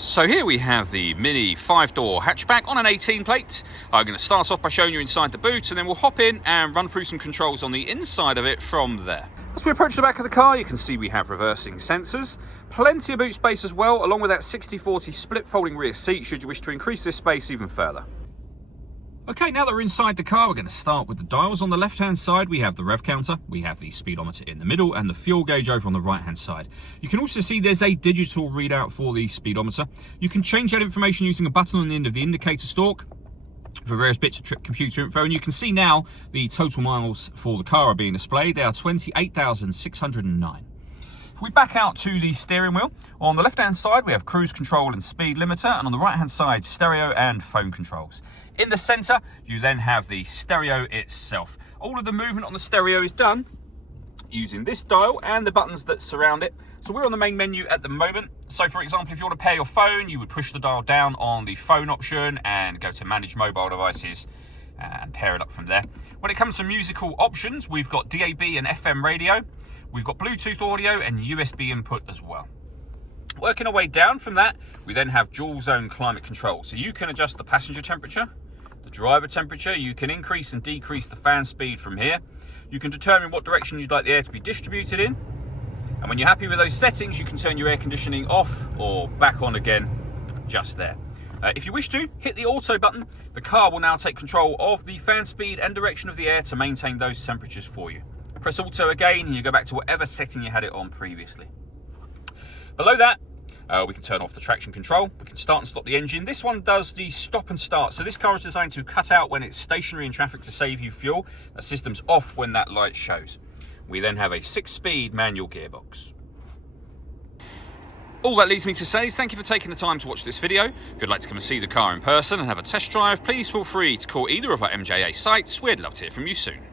So here we have the Mini 5-door hatchback on an 18 plate. I'm going to start off by showing you inside the boot, and then we'll hop in and run through some controls on the inside of it from there. As we approach the back of the car, you can see we have reversing sensors, plenty of boot space as well, along with that 60/40 split folding rear seat should you wish to increase this space even further. Okay, now that we're inside the car, we're going to start with the dials. On the left-hand side, we have the rev counter, we have the speedometer in the middle, and the fuel gauge over on the right-hand side. You can also see there's a digital readout for the speedometer. You can change that information using a button on the end of the indicator stalk for various bits of trip computer info, and you can see now the total miles for the car are being displayed. They are 28,609. If we back out to the steering wheel, on the left-hand side we have cruise control and speed limiter, and on the right-hand side stereo and phone controls. In the centre, you then have the stereo itself. All of the movement on the stereo is done using this dial and the buttons that surround it. So we're on the main menu at the moment. So for example, if you want to pair your phone, you would push the dial down on the phone option and go to manage mobile devices and pair it up from there. When it comes to musical options, we've got DAB and FM radio. We've got Bluetooth audio and USB input as well. Working our way down from that, we then have dual zone climate control. So you can adjust the passenger temperature, the driver temperature, you can increase and decrease the fan speed from here. You can determine what direction you'd like the air to be distributed in. And when you're happy with those settings, you can turn your air conditioning off or back on again just there. If you wish to, hit the auto button. The car will now take control of the fan speed and direction of the air to maintain those temperatures for you. Press auto again and you go back to whatever setting you had it on previously. Below that, we can turn off the traction control. We can start and stop the engine. This one does the stop and start. So this car is designed to cut out when it's stationary in traffic to save you fuel. The system's off when that light shows. We then have a 6-speed manual gearbox. All that leaves me to say is thank you for taking the time to watch this video. If you'd like to come and see the car in person and have a test drive, please feel free to call either of our MJA sites. We'd love to hear from you soon.